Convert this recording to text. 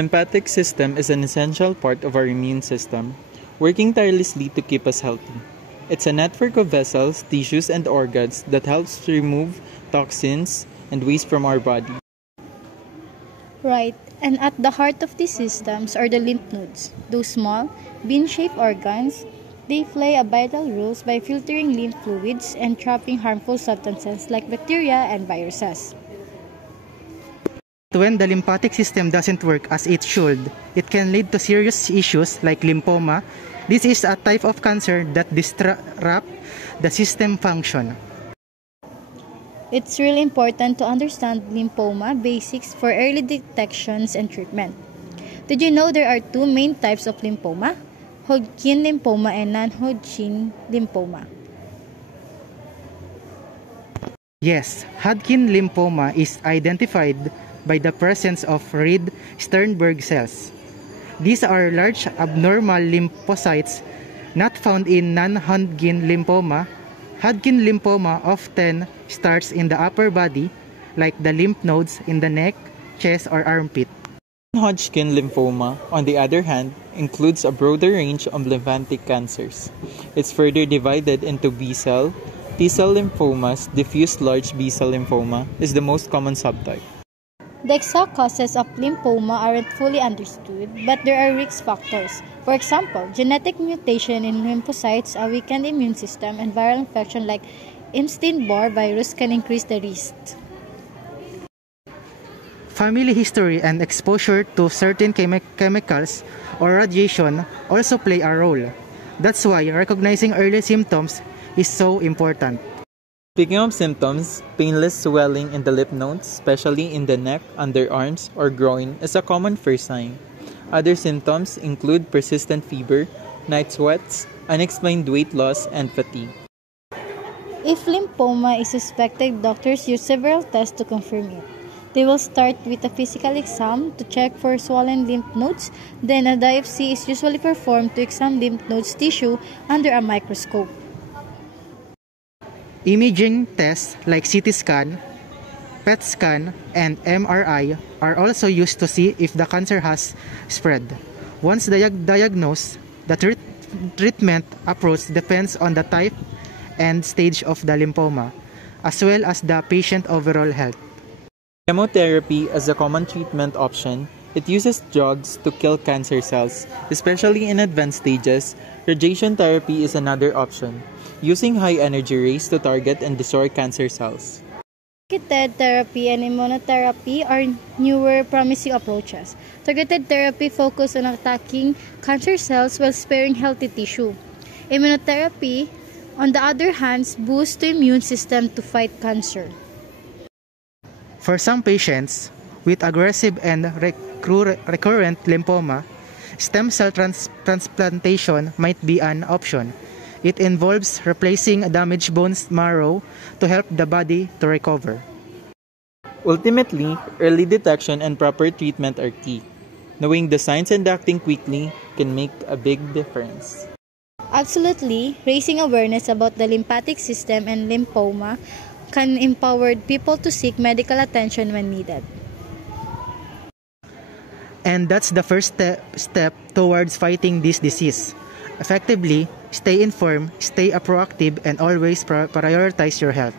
Lymphatic system is an essential part of our immune system, working tirelessly to keep us healthy. It's a network of vessels, tissues, and organs that helps remove toxins and waste from our body. Right, and at the heart of these systems are the lymph nodes. Those small, bean-shaped organs, they play a vital role by filtering lymph fluids and trapping harmful substances like bacteria and viruses. When the lymphatic system doesn't work as it should, it can lead to serious issues like lymphoma. This is a type of cancer that disrupts the system function. It's really important to understand lymphoma basics for early detections and treatment. Did you know there are two main types of lymphoma? Hodgkin lymphoma and non-Hodgkin lymphoma. Yes, Hodgkin lymphoma is identified by the presence of red Sternberg cells. These are large abnormal lymphocytes not found in non-Hodgkin lymphoma. Hodgkin lymphoma often starts in the upper body, like the lymph nodes in the neck, chest, or armpit. Non-Hodgkin lymphoma, on the other hand, includes a broader range of lymphatic cancers. It's further divided into B-cell, T-cell lymphomas. Diffuse large B-cell lymphoma is the most common subtype. The exact causes of lymphoma aren't fully understood, but there are risk factors. For example, genetic mutation in lymphocytes, a weakened immune system, and viral infection like Epstein-Barr virus can increase the risk. Family history and exposure to certain chemicals or radiation also play a role. That's why recognizing early symptoms is so important. Speaking of symptoms, painless swelling in the lymph nodes, especially in the neck, underarms, or groin, is a common first sign. Other symptoms include persistent fever, night sweats, unexplained weight loss, and fatigue. If lymphoma is suspected, doctors use several tests to confirm it. They will start with a physical exam to check for swollen lymph nodes, then a biopsy is usually performed to examine lymph nodes tissue under a microscope. Imaging tests like CT scan, PET scan, and MRI are also used to see if the cancer has spread. Once diagnosed, the treatment approach depends on the type and stage of the lymphoma, as well as the patient overall health. Chemotherapy is a common treatment option. It uses drugs to kill cancer cells, especially in advanced stages. Radiation therapy is another option, using high-energy rays to target and destroy cancer cells. Targeted therapy and immunotherapy are newer promising approaches. Targeted therapy focuses on attacking cancer cells while sparing healthy tissue. Immunotherapy, on the other hand, boosts the immune system to fight cancer. For some patients with aggressive and recurrent lymphoma, stem cell transplantation might be an option. It involves replacing a damaged bone marrow to help the body to recover. Ultimately, early detection and proper treatment are key. Knowing the signs and acting quickly can make a big difference. Absolutely, raising awareness about the lymphatic system and lymphoma can empower people to seek medical attention when needed. And that's the first step towards fighting this disease. Effectively, stay informed, stay proactive, and always prioritize your health.